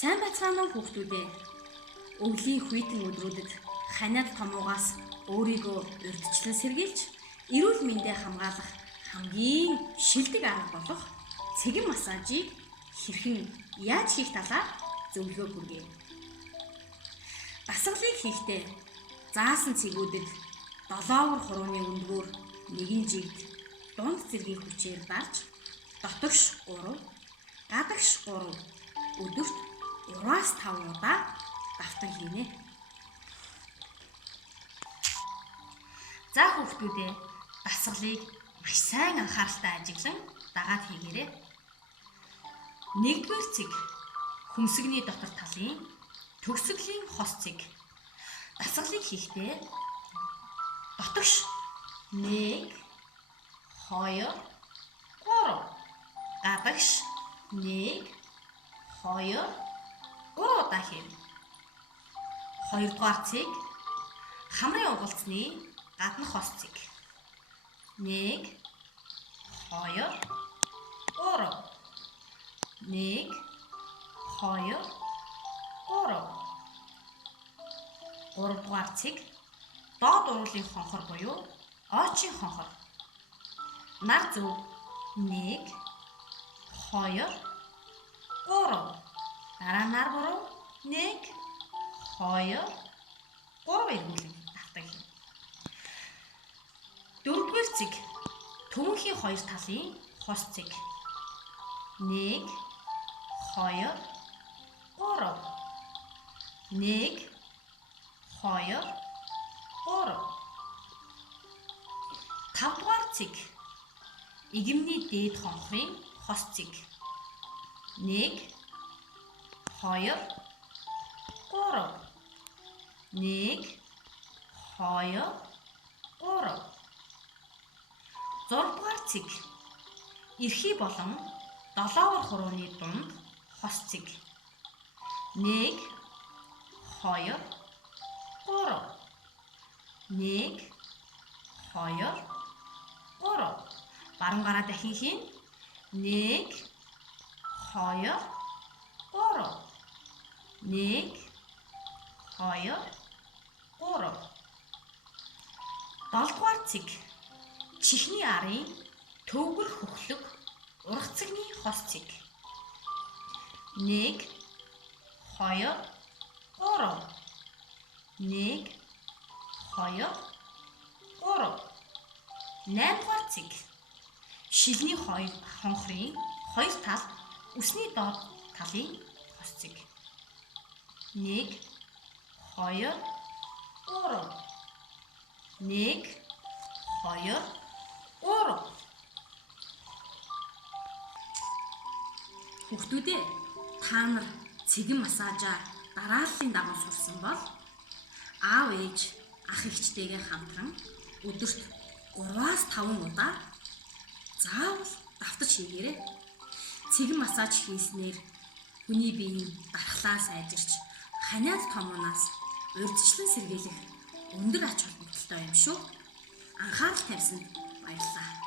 Сайн бацгаана уу хүүхдүүдээ. Өвлийн хүйтэн өдрүүдэд ханиад томуугаас өөрийгөө урьдчилан сэргийлж, эрүүл мэндээ хамгаалах хамгийн шилдэг арга болох цэгэн массажийг хэрхэн яаж хийх талаар зөвлөгөө хүргэе. Дасгалыг хийхдээ заасан цэгүүдэд 7 хурууны өндгөөр нэгэн жигд дунд зэргийн хүчээр дарж дотогш 3, гадагш 3 өдөрт 3-5 удаа давтан хийнэ. За хүүхдүүдээ дасгалыг маш сайн анхааралтай ажиглан дагаад хийгээрэй. 1-р цэг хөмсгний дотор талын төгсгөлийн хос цэг. Дасгалыг хийхдээ дотогш 1, 2, 3, гадагш 1, 2, 3 удаа хийнэ. 2-р цэг хамрын угалцны гадна хос цэг. 1, 2, 3. 1, 2, 3. 3-р цэг доод уруулын хонхор буюу оочийн хонхор. Нар зөв 1, 2, 3. Дараа нар буруу 1, 2, 3 эргүүлэн давтан хийнэ. 4-р цэг төвөнхийн 2 талын хос цэг. 1, 2, 3. 1, 2, 3. 5-р цэг игэмний дээд хонхрын хос цэг. 1, 2, 3. 1, 2, 3. 6-р цэг эрхий болон 7 хурууны дунд хос цэг. 1, 2, 3. 1, 2, 3. Баруун гараа дахин хийн. 1, 2, 3. 1, 2, 3. 7-р цэг чихний арын төвгөр хөхлөг ургацгийн хос цэг. 1, 2, 3. 1, 2, 3. 8-р цэг шилний хонхрын 2 тал үсний доод талын хос цэг. 1, 2, 3. 1, 2, 3. Хүүхдүүдээ та нар цэгэн массажаа дарааллын дагуу сурсан бол аав ээж ах эгчтэйгээ хамтран өдөрт 3-5 удаа заавал давтаж хийгээрэй. Цэгэн массаж хийснээр хүний биеийн дархлаа сайжирч ханиад томоноос урьдчилан сэргийлэх өндөр ач холбогдолтой юм шүү. Анхаарал тавьсанд баярлалаа.